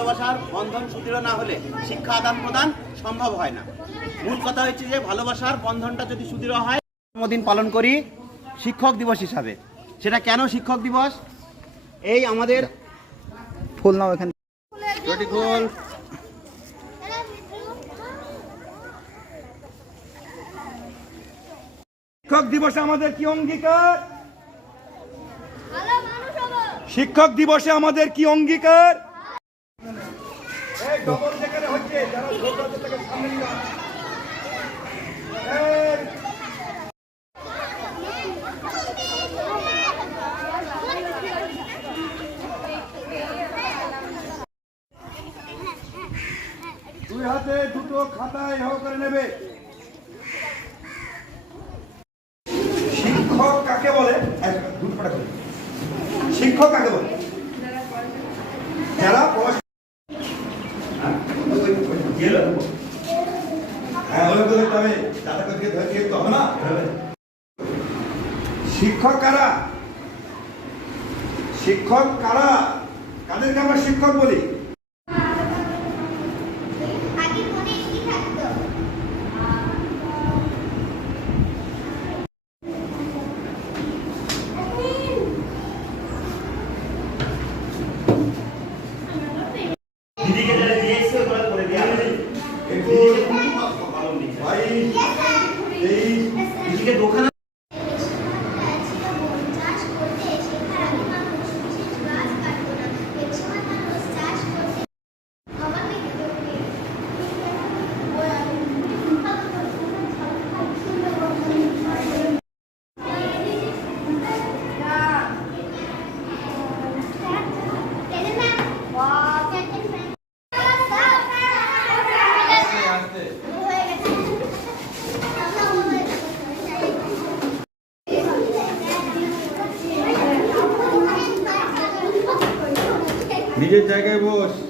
ভালোবাসার বন্ধন সুদৃঢ় না হলে শিক্ষা আদান প্রদান সম্ভব হয় না। মূল কথা হচ্ছে যে ভালোবাসার বন্ধনটা যদি সুদৃঢ় হয়, জন্মদিন পালন করি শিক্ষক দিবস হিসাবে। সেটা কেন শিক্ষক দিবস? এই আমাদের ফুল নাও এখানে ফুল শিক্ষক দিবসে আমাদের কি অঙ্গীকার? শিক্ষক দিবসে আমাদের কি অঙ্গীকার? দুই হাতে দুটো খাতায় এ করে নেবে। শিক্ষক কাকে বলে? শিক্ষক কাকে বলে? যারা শিক্ষক কারা? শিক্ষক কারা? কাদেরকে আমরা শিক্ষক বলি? নিজের জায়গায় বস।